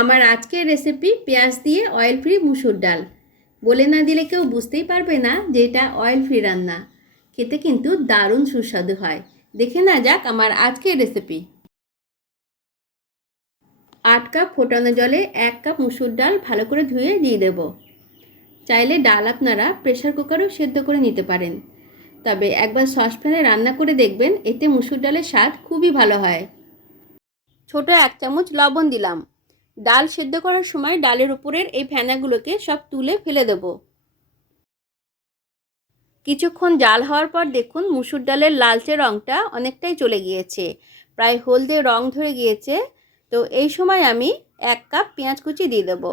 আমার আজকের রেসিপি পেঁয়াজ দিয়ে অয়েল ফ্রি মুসুর ডাল। বলে না দিলে কেউ বুঝতেই পারবে না যে এটা অয়েল ফ্রি রান্না। খেতে কিন্তু দারুণ সুস্বাদু হয়। দেখে না যাক আমার আজকের রেসিপি। 8 কাপ ফোটানো জলে 1 কাপ মুসুর ডাল ভালো করে ধুয়ে দিয়ে দেব। চাইলে ডাল আপনারা প্রেসার কুকারেও সেদ্ধ করে নিতে পারেন, তবে একবার সসপ্যানে রান্না করে দেখবেন, এতে মুসুর ডালের স্বাদ খুবই ভালো হয়। ছোট 1 চামচ লবণ দিলাম। ডাল সেদ্ধ করার সময় ডালের উপরের এই ফেনাগুলোকে সব তুলে ফেলে দেব। কিছুক্ষণ জাল হওয়ার পর দেখুন মুসুর ডালের লালচে রঙটা অনেকটাই চলে গিয়েছে, প্রায় হলদে রং ধরে গিয়েছে। তো এই সময় আমি 1 কাপ পেঁয়াজ কুচি দিয়ে দেব।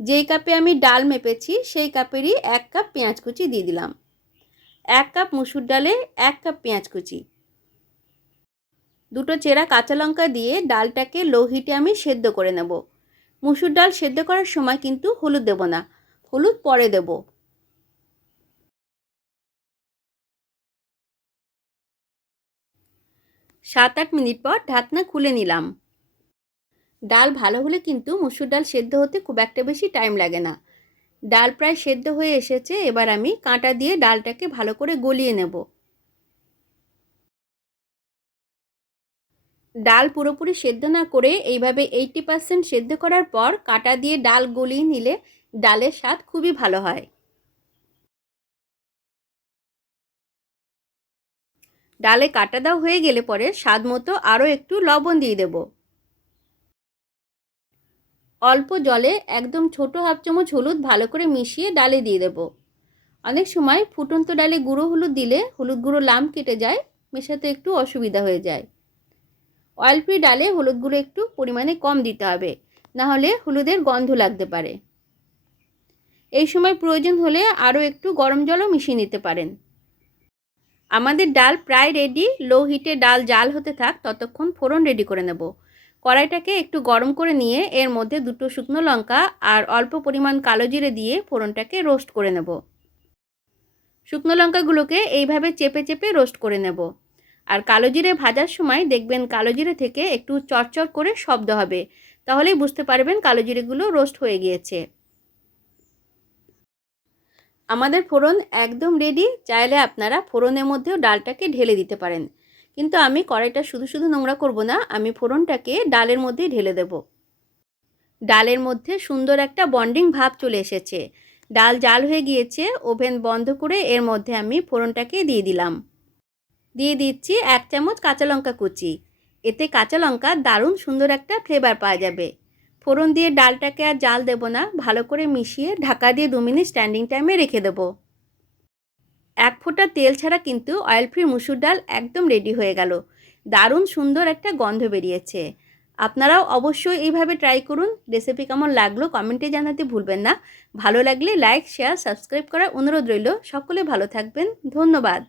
যেই কাপে আমি ডাল মেপেছি সেই কাপেরই 1 কাপ পেঁয়াজ কুচি দিয়ে দিলাম। 1 কাপ মুসুর ডালে 1 কাপ পেঁয়াজ কুচি। দুটো চেরা কাঁচা লঙ্কা দিয়ে ডালটাকে লো হিটে আমি সেদ্ধ করে নেব। মুসুর ডাল সেদ্ধ করার সময় কিন্তু হলুদ দেব না, হলুদ পরে দেব। সাত আট মিনিট পর ঢাকনা খুলে নিলাম। ডাল ভালো হলে কিন্তু মুসুর ডাল সেদ্ধ হতে খুব একটা বেশি টাইম লাগে না। ডাল প্রায় সেদ্ধ হয়ে এসেছে, এবার আমি কাঁটা দিয়ে ডালটাকে ভালো করে গলিয়ে নেব। ডাল পুরোপুরি সেদ্ধ না করে এইভাবে 80% সেদ্ধ করার পর কাঁটা দিয়ে ডাল গলিয়ে নিলে ডালের স্বাদ খুবই ভালো হয়। ডালে কাটা দাও হয়ে গেলে পরে স্বাদ মতো আরও একটু লবণ দিয়ে দেব। অল্প জলে একদম ছোট হাফ চামচ হলুদ ভালো করে মিশিয়ে ডালে দিয়ে দেব। অনেক সময় ফুটন্ত ডালে গুঁড়ো হলুদ দিলে হলুদ গুঁড়ো লাম্প কেটে যায়, মেশাতে একটু অসুবিধা হয়ে যায়। অয়েল ফ্রি ডালে হলুদ গুঁড়ো একটু পরিমাণে কম দিতে হবে, না হলে হলুদের গন্ধ লাগতে পারে। এই সময় প্রয়োজন হলে আরও একটু গরম জলও মিশিয়ে নিতে পারেন। আমাদের ডাল প্রায় রেডি। লো হিটে ডাল জাল হতে থাক, ততক্ষণ ফোড়ন রেডি করে নেব। কড়াইটাকে একটু গরম করে নিয়ে এর মধ্যে দুটো শুকনো লঙ্কা আর অল্প পরিমাণ কালো জিরে দিয়ে ফোড়নটাকে রোস্ট করে নেব। শুকনো লঙ্কাগুলোকে এইভাবে চেপে চেপে রোস্ট করে নেব। আর কালো জিরে ভাজার সময় দেখবেন কালো জিরে থেকে একটু চরচর করে শব্দ হবে, তাহলেই বুঝতে পারবেন কালো জিরেগুলো রোস্ট হয়ে গিয়েছে। আমাদের ফোড়ন একদম রেডি। চাইলে আপনারা ফোড়নের মধ্যেও ডালটাকে ঢেলে দিতে পারেন, কিন্তু আমি কড়াইটা শুধু শুধু নোংরা করব না, আমি ফোড়নটাকে ডালের মধ্যেই ঢেলে দেব। ডালের মধ্যে সুন্দর একটা বন্ডিং ভাব চলে এসেছে। ডাল জাল হয়ে গিয়েছে। ওভেন বন্ধ করে এর মধ্যে আমি ফোড়নটাকে দিয়ে দিলাম। দিয়ে দিচ্ছি 1 চামচ কাঁচা লঙ্কা কুচি। এতে কাঁচা লঙ্কা দারুণ সুন্দর একটা ফ্লেভার পাওয়া যাবে। ফোড়ন দিয়ে ডালটাকে আর জাল দেব না, ভালো করে মিশিয়ে ঢাকা দিয়ে 2 মিনিট স্ট্যান্ডিং টাইমে রেখে দেব। 1 ফোঁটা তেল ছাড়া কিন্তু অয়েল ফ্রি মুসুর ডাল একদম রেডি হয়ে গেল। দারুণ সুন্দর একটা গন্ধ বেরিয়েছে। আপনারাও অবশ্যই এইভাবে ট্রাই করুন। রেসিপি কেমন লাগলো কমেন্টে জানাতে ভুলবেন না। ভালো লাগলে লাইক, শেয়ার, সাবস্ক্রাইব করার অনুরোধ রইল। সকলে ভালো থাকবেন। ধন্যবাদ।